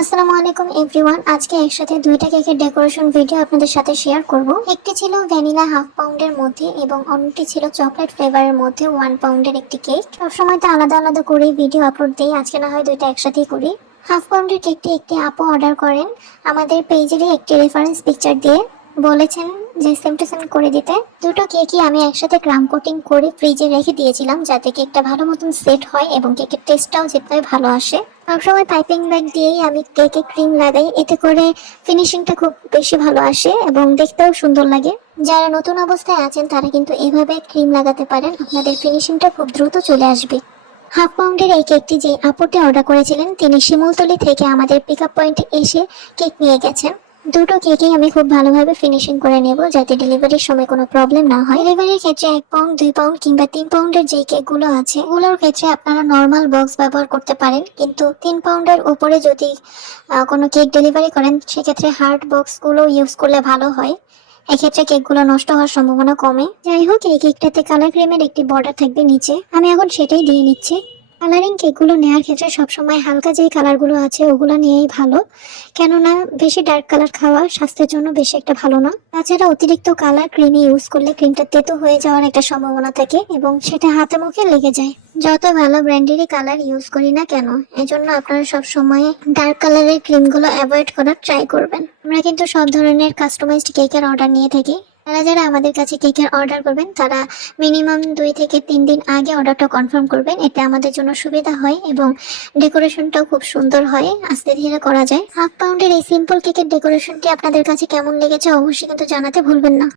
আসসালামু আলাইকুম এভরিওয়ান। আজকে একসাথে দুইটা কেকের ডেকোরেশন ভিডিও আপনাদের সাথে শেয়ার করব। একটি ছিল ভ্যানিলা হাফ পাউন্ডের মধ্যে এবং অন্যটি ছিল চকলেট ফ্লেভারের মধ্যে ওয়ান পাউন্ডের একটি কেক। সবসময় তো আলাদা আলাদা করে ভিডিও আপলোড দিই, আজকে না হয় দুইটা একসাথেই করি। হাফ পাউন্ডের কেকটি একটি আপু অর্ডার করেন। আমাদের পেজেরই একটি রেফারেন্স পিকচার দিয়ে বলেছেন যে সেম টু সেম করে দিতে। দুটো কেকই আমি একসাথে ক্রাম কোটিং করে ফ্রিজে রেখে দিয়েছিলাম যাতে কেকটা ভালো মতন সেট হয় এবং কেকের টেস্টটাও যেতে ভালো আসে। সবসময় পাইপিং ব্যাগ দিয়েই আমি কেকে ক্রিম লাগাই। এতে করে ফিনিশিংটা খুব বেশি ভালো আসে এবং দেখতেও সুন্দর লাগে। যারা নতুন অবস্থায় আছেন, তারা কিন্তু এভাবে ক্রিম লাগাতে পারেন। আপনাদের ফিনিশিংটা খুব দ্রুত চলে আসবে। হাফ পাউন্ডের এই কেকটি যে আপুটি অর্ডার করেছিলেন, তিনি শিমুলতলি থেকে আমাদের পিক আপ পয়েন্টে এসে কেক নিয়ে গেছেন। দুটো কেকই আমি খুব ভালোভাবে ফিনিশিং করে নেব যাতে ডেলিভারির সময় কোনো প্রবলেম না হয়। ডেলিভারির ক্ষেত্রে এক পাউন্ড দুই পাউন্ড কিংবা তিন পাউন্ডের যে কেকগুলো আছে, ওগুলোর ক্ষেত্রে আপনারা নর্মাল বক্স ব্যবহার করতে পারেন। কিন্তু তিন পাউন্ডের উপরে যদি কোনো কেক ডেলিভারি করেন, সেক্ষেত্রে হার্ড বক্সগুলো ইউজ করলে ভালো হয়। এক্ষেত্রে কেকগুলো নষ্ট হওয়ার সম্ভাবনা কমে। যাই হোক, এই কেকটাতে কালার ক্রিমের একটি বর্ডার থাকবে নিচে। আমি এখন সেটাই দিয়ে নিচ্ছি। কালারিং কেকগুলো নেওয়ার ক্ষেত্রে সবসময় হালকা যেই কালারগুলো আছে, ওগুলো নিয়েই ভালো। কেননা বেশি ডার্ক কালার খাওয়া স্বাস্থ্যের জন্য বেশি একটা ভালো না। তাছাড়া অতিরিক্ত কালার ক্রিম ইউজ করলে ক্রিমটা তেতো হয়ে যাওয়ার একটা সম্ভাবনা থাকে এবং সেটা হাতে মুখে লেগে যায়। যত ভালো ব্র্যান্ডেরই কালার ইউজ করি না কেন, এজন্য আপনারা সব সময় ডার্ক কালারের ক্রিমগুলো অ্যাভয়েড করার ট্রাই করবেন। আমরা কিন্তু সব ধরনের কাস্টমাইজড কেকের অর্ডার নিয়ে থাকি। যারা যারা আমাদের কাছে কেকের অর্ডার করবেন, তারা মিনিমাম দুই থেকে তিন দিন আগে অর্ডারটা কনফার্ম করবেন। এতে আমাদের জন্য সুবিধা হয় এবং ডেকোরেশনটাও খুব সুন্দর হয়। আস্তে ধীরে করা যায়। হাফ পাউন্ডের এই সিম্পল কেকের ডেকোরেশনটি আপনাদের কাছে কেমন লেগেছে অবশ্যই কিন্তু জানাতে ভুলবেন না।